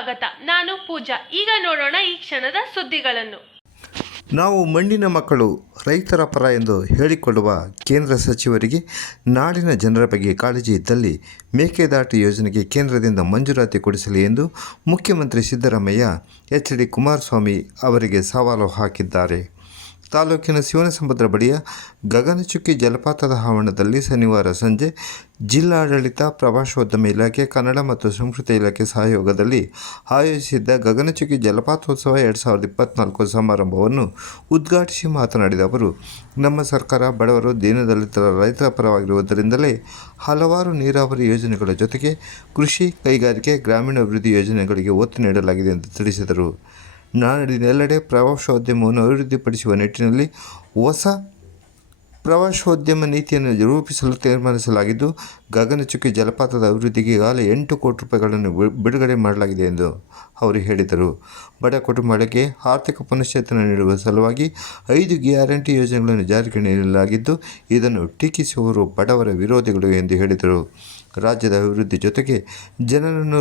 ಸ್ವಾಗತ. ನಾನು ಪೂಜಾ. ಈಗ ನೋಡೋಣ ಈ ಕ್ಷಣದ ಸುದ್ದಿಗಳನ್ನು. ನಾವು ಮಣ್ಣಿನ ಮಕ್ಕಳು, ರೈತರ ಪರ ಎಂದು ಹೇಳಿಕೊಳ್ಳುವ ಕೇಂದ್ರ ಸಚಿವರಿಗೆ ನಾಡಿನ ಜನರ ಬಗ್ಗೆ ಕಾಳಜಿ ಇದ್ದಲ್ಲಿ ಮೇಕೆದಾಟು ಯೋಜನೆಗೆ ಕೇಂದ್ರದಿಂದ ಮಂಜೂರಾತಿ ಕೊಡಿಸಲಿ ಎಂದು ಮುಖ್ಯಮಂತ್ರಿ ಸಿದ್ದರಾಮಯ್ಯ ಎಚ್ ಡಿ ಕುಮಾರಸ್ವಾಮಿ ಅವರಿಗೆ ಸವಾಲು ಹಾಕಿದ್ದಾರೆ. ತಾಲೂಕಿನ ಶಿವನಸಮುದ್ರ ಬಳಿಯ ಗಗನಚುಕ್ಕಿ ಜಲಪಾತದ ಆವರಣದಲ್ಲಿ ಶನಿವಾರ ಸಂಜೆ ಜಿಲ್ಲಾಡಳಿತ ಪ್ರವಾಸೋದ್ಯಮ ಇಲಾಖೆ, ಕನ್ನಡ ಮತ್ತು ಸಂಸ್ಕೃತಿ ಇಲಾಖೆ ಸಹಯೋಗದಲ್ಲಿ ಆಯೋಜಿಸಿದ್ದ ಗಗನಚುಕ್ಕಿ ಜಲಪಾತೋತ್ಸವ ಎರಡು ಸಾವಿರದ ಇಪ್ಪತ್ನಾಲ್ಕು ಸಮಾರಂಭವನ್ನು ಉದ್ಘಾಟಿಸಿ ಮಾತನಾಡಿದ ಅವರು, ನಮ್ಮ ಸರ್ಕಾರ ಬಡವರು, ದೀನದಲಿತರ ರೈತರ ಪರವಾಗಿರುವುದರಿಂದಲೇ ಹಲವಾರು ನೀರಾವರಿ ಯೋಜನೆಗಳ ಜೊತೆಗೆ ಕೃಷಿ ಕೈಗಾರಿಕೆ, ಗ್ರಾಮೀಣಾಭಿವೃದ್ಧಿ ಯೋಜನೆಗಳಿಗೆ ಒತ್ತು ನೀಡಲಾಗಿದೆ ಎಂದು ತಿಳಿಸಿದರು. ನಾಡಿನೆಲ್ಲೆಡೆ ಪ್ರವಾಸೋದ್ಯಮವನ್ನು ಅಭಿವೃದ್ಧಿಪಡಿಸುವ ನಿಟ್ಟಿನಲ್ಲಿ ಹೊಸ ಪ್ರವಾಸೋದ್ಯಮ ನೀತಿಯನ್ನು ರೂಪಿಸಲು ತೀರ್ಮಾನಿಸಲಾಗಿದ್ದು, ಗಗನಚುಕ್ಕಿ ಜಲಪಾತದ ಅಭಿವೃದ್ಧಿಗೆ ಈಗಾಗಲೇ ಎಂಟು ಕೋಟಿ ರೂಪಾಯಿಗಳನ್ನು ಬಿಡುಗಡೆ ಮಾಡಲಾಗಿದೆ ಎಂದು ಅವರು ಹೇಳಿದರು. ಬಡ ಕುಟುಂಬಗಳಿಗೆ ಆರ್ಥಿಕ ಪುನಶ್ಚೇತನ ನೀಡುವ ಸಲುವಾಗಿ ಐದು ಗ್ಯಾರಂಟಿ ಯೋಜನೆಗಳನ್ನು ಜಾರಿಗೆ ನೀಡಲಾಗಿದ್ದು, ಇದನ್ನು ಟೀಕಿಸುವವರು ಬಡವರ ವಿರೋಧಿಗಳು ಎಂದು ಹೇಳಿದರು. ರಾಜ್ಯದ ಅಭಿವೃದ್ಧಿ ಜೊತೆಗೆ ಜನರನ್ನು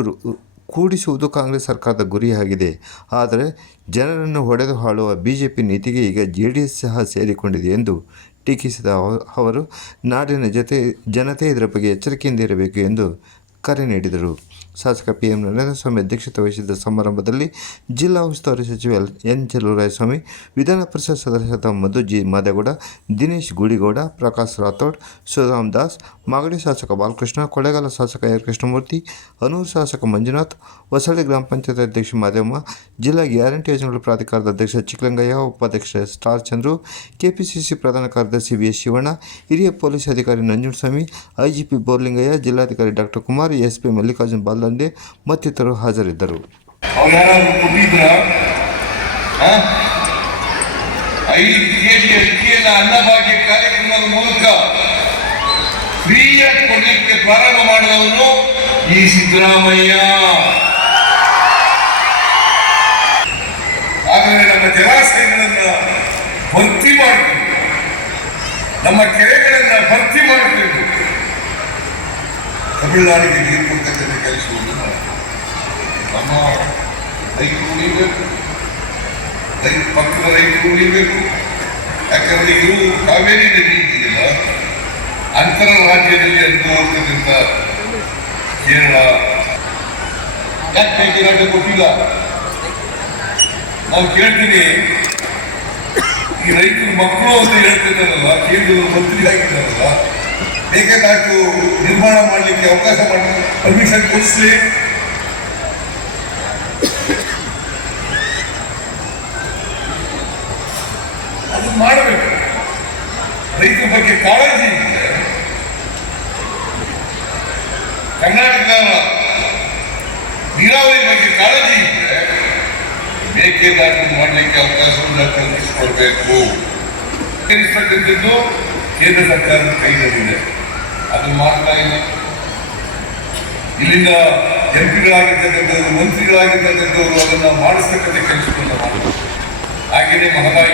ಕೂಡಿಸುವುದು ಕಾಂಗ್ರೆಸ್ ಸರ್ಕಾರದ ಗುರಿಯಾಗಿದೆ. ಆದರೆ ಜನರನ್ನು ಹೊಡೆದು ಆಳುವ ಬಿಜೆಪಿ ನೀತಿಗೆ ಈಗ ಜೆ ಡಿ ಎಸ್ ಸಹ ಸೇರಿಕೊಂಡಿದೆ ಎಂದು ಟೀಕಿಸಿದ ಅವರು, ನಾಡಿನ ಜೊತೆ, ಜನತೆ ಇದರ ಬಗ್ಗೆ ಎಚ್ಚರಿಕೆಯಿಂದ ಇರಬೇಕು ಎಂದು ಕರೆ ನೀಡಿದರು. ಶಾಸಕ ಪಿ ಎಂ ನರೇಂದ್ರಸ್ವಾಮಿ ಅಧ್ಯಕ್ಷತೆ ವಹಿಸಿದ್ದ ಸಮಾರಂಭದಲ್ಲಿ ಜಿಲ್ಲಾ ಉಸ್ತುವಾರಿ ಸಚಿವ ಎನ್ ಚೆಲುವರಾಯಸ್ವಾಮಿ, ವಿಧಾನ ಪರಿಷತ್ ಸದಸ್ಯರಾದ ಮಧು ಜಿ ಮಾದೇಗೌಡ, ದಿನೇಶ್ ಗುಡಿಗೌಡ, ಪ್ರಕಾಶ್ ರಾಥೋಡ್, ಸುಧಾಮ್ ದಾಸ್, ಮಾಗಡಿ ಶಾಸಕ ಬಾಲಕೃಷ್ಣ ಕೊಳ್ಳೇಗಾಲ ಶಾಸಕ ಎರ್ ಕೃಷ್ಣಮೂರ್ತಿ ಅನೂರು ಶಾಸಕ ಮಂಜುನಾಥ್, ಹೊಸಳ್ಳಿ ಗ್ರಾಮ ಪಂಚಾಯತ್ ಅಧ್ಯಕ್ಷ ಮಾದೇವಮ್ಮ ಜಿಲ್ಲಾ ಗ್ಯಾರಂಟಿ ಯೋಜನೆಗಳ ಪ್ರಾಧಿಕಾರದ ಅಧ್ಯಕ್ಷ ಚಿಕ್ಕಲಿಂಗಯ್ಯ, ಉಪಾಧ್ಯಕ್ಷ ಸ್ಟಾರ್ ಚಂದ್ರು, ಕೆಪಿಸಿಸಿ ಪ್ರಧಾನ ಕಾರ್ಯದರ್ಶಿ ವಿ ಎಸ್ ಶಿವಣ್ಣ, ಹಿರಿಯ ಪೊಲೀಸ್ ಅಧಿಕಾರಿ ನಂಜುಂಡಸ್ವಾಮಿ, ಐಜಿಪಿ ಬೋರ್ಲಿಂಗಯ್ಯ, ಜಿಲ್ಲಾಧಿಕಾರಿ ಡಾಕ್ಟರ್ ಕುಮಾರ್, ಎಸ್ಪಿ ಮಲ್ಲಿಕಾರ್ಜುನ್ ಬಾಲ್ದಂಡೆ ಮತ್ತಿತರರು ಹಾಜರಿದ್ದರು. ಅನ್ನಭಾಗ್ಯ ಕಾರ್ಯಕ್ರಮದ ಮೂಲಕ ಪ್ರಾರಂಭ ಮಾಡಿದವನು ಸಿದ್ದರಾಮಯ್ಯ ಆದರೆ ನಮ್ಮ ಜಲಾಶಯಗಳನ್ನು ಭರ್ತಿ ಮಾಡಬೇಕು ನಮ್ಮ ಕೆರೆಗಳನ್ನು ಭರ್ತಿ ಮಾಡಬೇಕು ತಮಿಳುನಾಡಿಗೆ ನೀರು ಕೊಡ್ತಕ್ಕಂಥ ಕೆಲಸವನ್ನು ನಮ್ಮ ರೈತರು ಉಳಿಬೇಕು. ರೈತ ಪಕ್ಕದ ರೈತರು ಉಳಿಬೇಕು. ಯಾಕಂದ್ರೆ ಇದು ಕಾವೇರಿ ನದಿ ಇದೆಯಲ್ಲ ಅಂತರ ರಾಜ್ಯದಲ್ಲಿ ಹೋಗ್ತಕ್ಕಂಥ ಕೇರಳ. ಯಾಕೆ ಮೇಕೆದಾಟು ಕೊಟ್ಟಿಲ್ಲ? ನಾವು ಕೇಳ್ತೀನಿ. ಈ ರೈತರು ಮಕ್ಕಳು ಅಂತ ಹೇಳ್ತಿದ್ದಾರಲ್ಲ, ಕೇಂದ್ರದ ಮಂತ್ರಿಯಾಗಿದ್ದಾರಲ್ಲ ಮೇಕೆದಾಟು ನಿರ್ಮಾಣ ಮಾಡಲಿಕ್ಕೆ ಅವಕಾಶ ಮಾಡಿ ಪರ್ಮಿಷನ್ ಕೊಡಿಸ್ಲಿ. ಅದು ಮಾಡಬೇಕು. ರೈತರ ಬಗ್ಗೆ ಕಾಳಜಿ ಇದೆ ಕರ್ನಾಟಕದ ನೀರಾವರಿ ಬಗ್ಗೆ ಕಾಳಜಿ ಇದ್ರೆ ಮೇಕೆದಾಟು ಮಾಡಲಿಕ್ಕೆ ಅವಕಾಶವನ್ನು ಕಲ್ಪಿಸಿಕೊಳ್ಬೇಕು. ಕೇಂದ್ರ ಸರ್ಕಾರದ ಕೈನಲ್ಲಿದೆ ಅದು ಮಾಡ್ತಾ ಇಲ್ಲ ಇಲ್ಲಿಂದ ಎಂಪಿಗಳಾಗಿರ್ತಕ್ಕಂಥವ್ರು ಮಂತ್ರಿಗಳಾಗಿರ್ತಕ್ಕಂಥವ್ರು ಅದನ್ನ ಮಾಡಿಸ್ತಕ್ಕಂಥ ಕೆಲಸವನ್ನು ಮಾಡಬೇಕು ಹಾಗೆಯೇ ಮಹದಾಯಿ